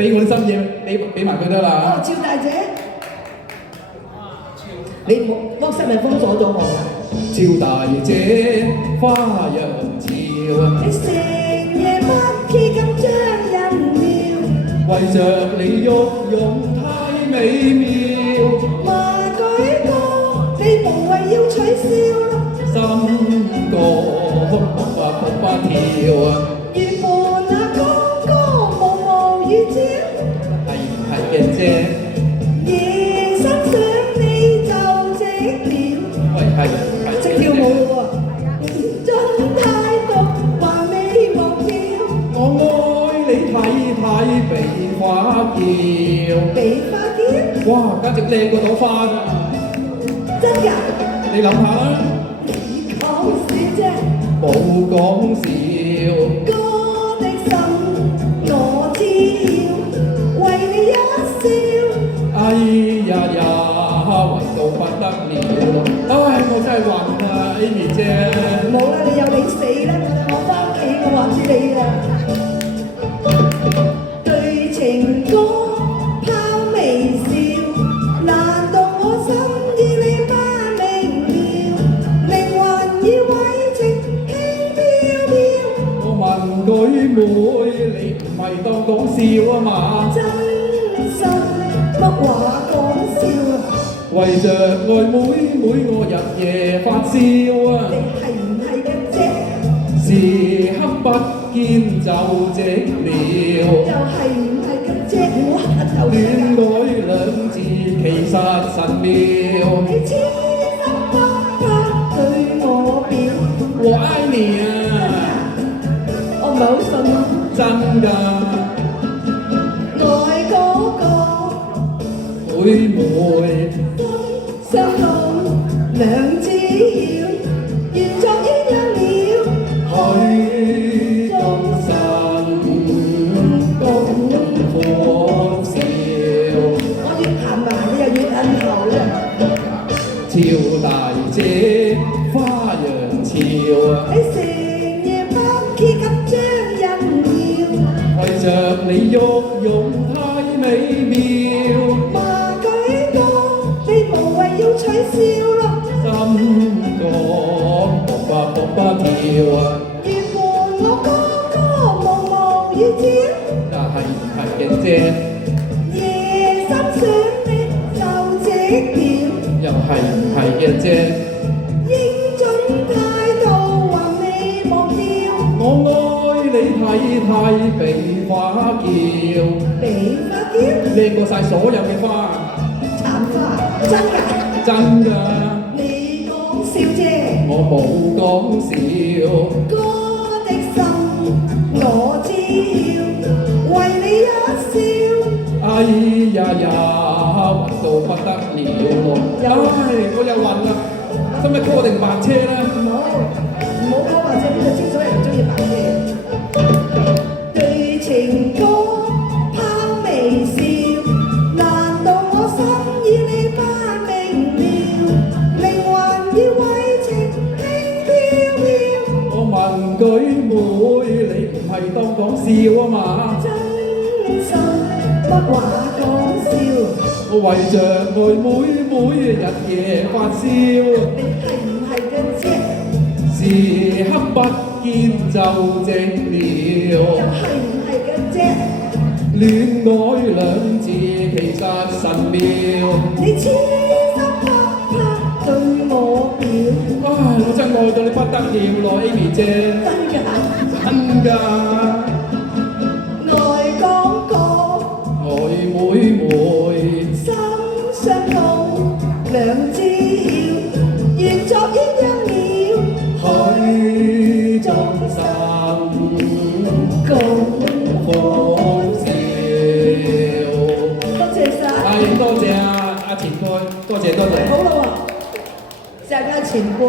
俾我啲新嘢，俾埋佢得啦。哦，趙大姐，你冇剝室咪封鎖咗我㗎？趙大姐，花樣俏啊！你成夜不歇咁將人撩，為着你喐擁太美妙，話舉歌你無謂要取笑啦，心歌卜卜跳啊！月伴那歌歌無語照，係唔係嘅啫？夜深想你就直了，喂，係唔係識跳舞嘞喎，認真態度還未忘掉，我愛你睇鼻花叫，鼻花嬌，哇，簡直靚過朵花㗎！真㗎？你諗下啦，你講笑啫，冇講笑。歌的心我知曉，為你一笑。哎呀呀，暈到不得了！唉，我真係暈啊，Amy 姐。冇啦，你有你死啦！我翻屋企，我話知你啊。對情歌拋微笑，難道我心意你不明了？靈魂已毀情輕飄飄，我問佢妹，你唔係當講笑啊嘛？真心乜話講笑啊？為着愛妹妹，我日夜發燒啊！你係唔係嘅啫？時刻不見就寂又寥，係唔係嘅啫？哇！就戀愛兩字其實神妙。你千心不怕對我表，我愛你啊，我唔係好信啊。真㗎，愛嗰個妹妹。心痛兩知曉，願作鴛鴦了，許終身共歡笑。我越行埋你又越摁後啊！趙大姐，花樣俏啊！你成夜不歇咁將人搖，為着你喐擁太美妙，話舉歌你無謂要取笑啦，心講卜卜跳啊！月伴我歌歌無語照，但係唔係嘅啫，夜深想你就直了，又係唔係嘅啫？應準態度還未忘掉，我愛你睇鼻花叫，鼻花嬌，靚過晒所有嘅花，橙花真㗎？真㗎，你講笑啫，我冇講笑。歌的心我知曉，為你一笑。哎呀呀，暈到不得了咯！唉，我又暈啦，使唔使 call 定白車咧？唔好講話啫，邊度清楚人中意白車？對情歌拋微笑，難道我心意你不明了？靈魂已毀情輕飄飄，我問佢妹，你唔係當講笑啊嘛？真心乜話講笑？我為着愛妹妹日夜發燒，你係唔係嘅啫？時刻不見就寂又寥。係唔係嘅啫？戀愛兩字其實神妙，你痴心不怕對我表，唉，我真愛到你不得了咯，Amy 姐，真㗎？真㗎，愛講個愛妹妹，心相通兩知曉，願作鴛鴦了，許終身共歡笑。多謝晒。係多謝啊，前輩，多謝多謝。好啦喎，石家前輩。